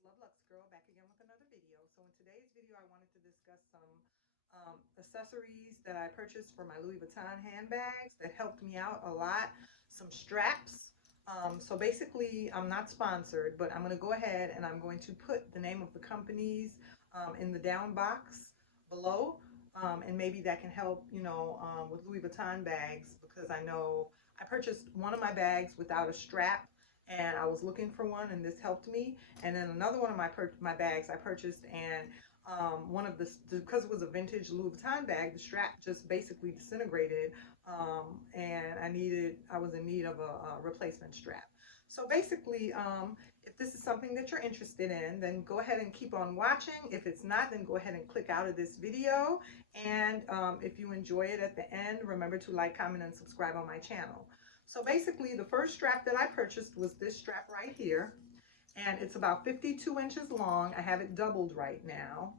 it's Love Lux Girl back again with another video. So in today's video, I wanted to discuss some accessories that I purchased for my Louis Vuitton handbags that helped me out a lot. Some straps. So basically, I'm not sponsored, but I'm going to go ahead and I'm going to put the name of the companies in the down box below. And maybe that can help, with Louis Vuitton bags because I know I purchased one of my bags without a strap and I was looking for one, and this helped me. And then another one of my bags I purchased, and one of the because it was a vintage Louis Vuitton bag, the strap just basically disintegrated, and I was in need of a replacement strap. So basically, if this is something that you're interested in, then go ahead and keep on watching. If it's not, then go ahead and click out of this video. And if you enjoy it at the end, remember to like, comment, and subscribe on my channel. So basically, the first strap that I purchased was this strap right here, and it's about 52 inches long. I have it doubled right now,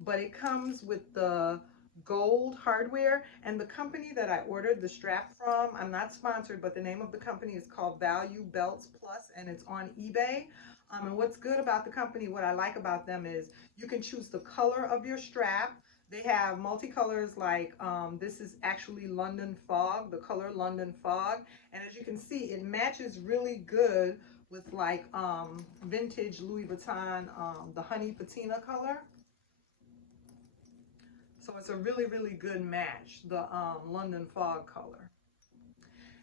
but it comes with the gold hardware, and the company that I ordered the strap from, I'm not sponsored, but the name of the company is called Value Belts Plus, and it's on eBay. And what's good about the company, what I like about them is you can choose the color of your strap. They have multicolors, like this is actually London Fog, the color London Fog. And as you can see, it matches really good with like vintage Louis Vuitton, the honey patina color. So it's a really, really good match, the London Fog color.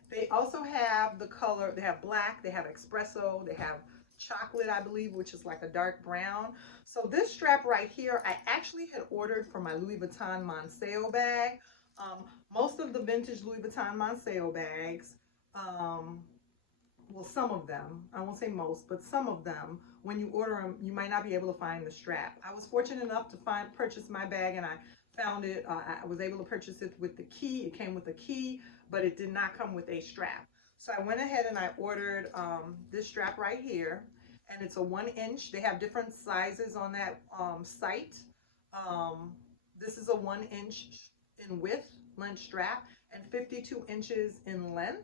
They also have the color, they have black, they have espresso, they have chocolate, I believe, which is like a dark brown. So this strap right here, I actually had ordered for my Louis Vuitton Monceau bag. Most of the vintage Louis Vuitton Monceau bags, well, some of them, I won't say most, but some of them, when you order them, you might not be able to find the strap. I was fortunate enough to purchase my bag, and I found it. I was able to purchase it with the key. It came with a key, but it did not come with a strap. So I went ahead and I ordered this strap right here, and it's a 1 inch. They have different sizes on that site. Um, this is a 1 inch in width, length strap, and 52 inches in length.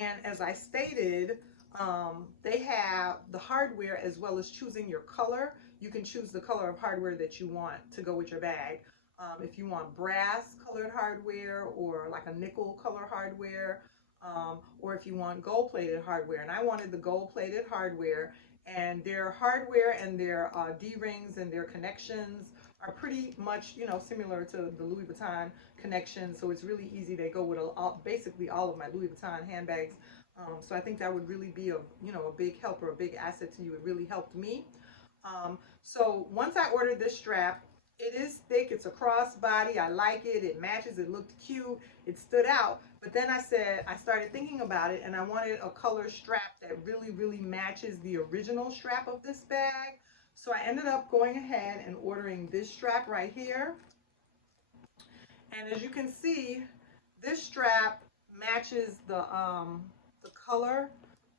And as I stated, they have the hardware as well as choosing your color. You can choose the color of hardware that you want to go with your bag. If you want brass colored hardware or like a nickel color hardware, or if you want gold plated hardware. And I wanted the gold plated hardware, and their hardware and their D-rings and their connections are pretty much, similar to the Louis Vuitton connection. So it's really easy. They go with basically all of my Louis Vuitton handbags. So I think that would really be a big help or a big asset to you. It really helped me. So once I ordered this strap, it is thick. It's a crossbody. I like it. It matches. It looked cute. It stood out. But then I started thinking about it, and I wanted a color strap that really, really matches the original strap of this bag. So I ended up going ahead and ordering this strap right here. And as you can see, this strap matches the color.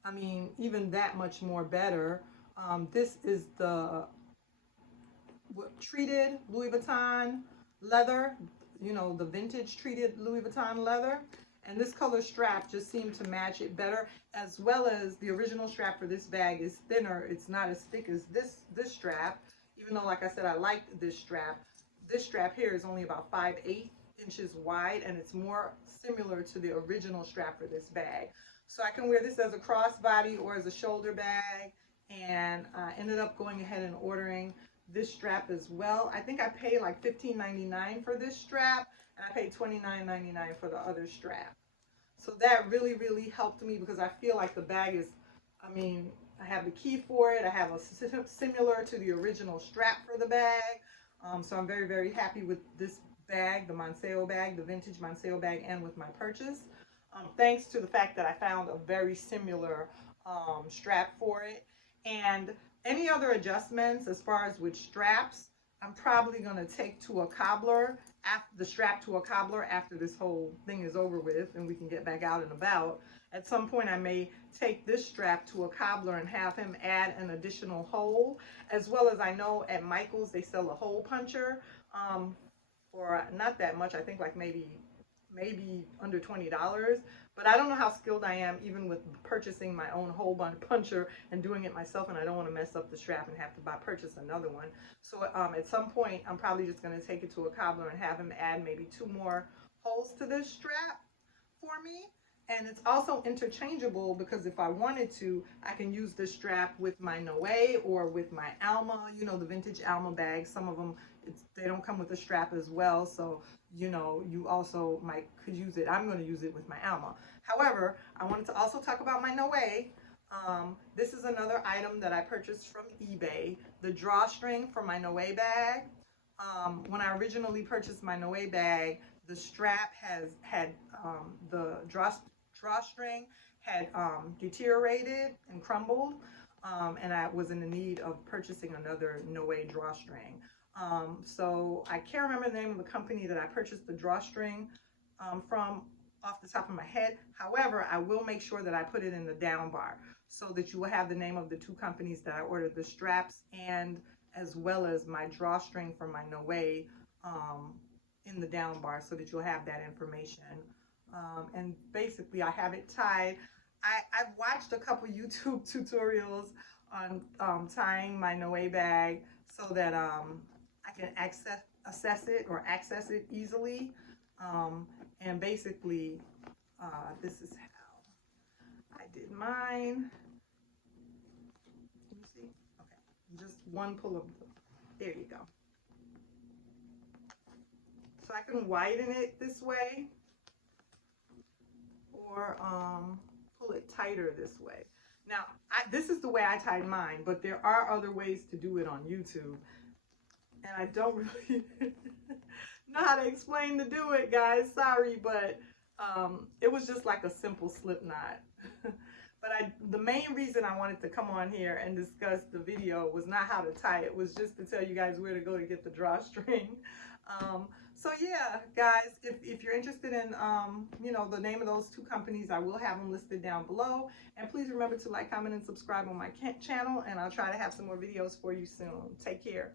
I mean, even that much more better. This is the treated Louis Vuitton leather, the vintage treated Louis Vuitton leather. And this color strap just seemed to match it better, as well as the original strap for this bag is thinner. It's not as thick as this strap, even though, like I said, I liked this strap. This strap here is only about 5/8 inches wide, and it's more similar to the original strap for this bag. So I can wear this as a crossbody or as a shoulder bag, and I ended up going ahead and ordering this strap as well. I think I paid like $15.99 for this strap, and I paid $29.99 for the other strap. So that really, really helped me because I feel like the bag is, I mean, I have the key for it. I have a similar to the original strap for the bag. So I'm very, very happy with this bag, the Monceau bag, the vintage Monceau bag, and with my purchase. Thanks to the fact that I found a very similar strap for it. And any other adjustments as far as with straps, I'm probably going to take to a cobbler, the strap to a cobbler after this whole thing is over with and we can get back out and about. At some point, I may take this strap to a cobbler and have him add an additional hole, as well as I know at Michael's they sell a hole puncher for not that much. I think like maybe maybe under $20. But I don't know how skilled I am even with purchasing my own hole puncher and doing it myself, and I don't want to mess up the strap and have to purchase another one. So at some point I'm probably just going to take it to a cobbler and have him add maybe 2 more holes to this strap for me. And it's also interchangeable, because if I wanted to, I can use this strap with my Noe or with my Alma, you know, the vintage Alma bags. Some of them, they don't come with a strap as well. So, you know, you also could use it. I'm going to use it with my Alma. However, I wanted to also talk about my Noe. This is another item that I purchased from eBay, the drawstring for my Noe bag. When I originally purchased my Noe bag, the strap had the drawstring had deteriorated and crumbled, and I was in the need of purchasing another Noe drawstring. So I can't remember the name of the company that I purchased the drawstring from off the top of my head. However, I will make sure that I put it in the down bar so that you will have the name of the 2 companies that I ordered the straps and as well as my drawstring for my Noe in the down bar, so that you'll have that information. And basically I have it tied. I've watched a couple YouTube tutorials on tying my Noe bag so that I can access it easily. And basically this is how I did mine. Can you see? Okay, just one pull of, there you go. So I can widen it this way, or pull it tighter this way. Now, this is the way I tied mine, but there are other ways to do it on YouTube. And I don't really know how to explain to do it, guys. Sorry, but it was just like a simple slip knot. But the main reason I wanted to come on here and discuss the video was not how to tie it, was just to tell you guys where to go to get the drawstring. So yeah, guys, if you're interested in, you know, the name of those 2 companies, I will have them listed down below. And please remember to like, comment, and subscribe on my channel, and I'll try to have some more videos for you soon. Take care.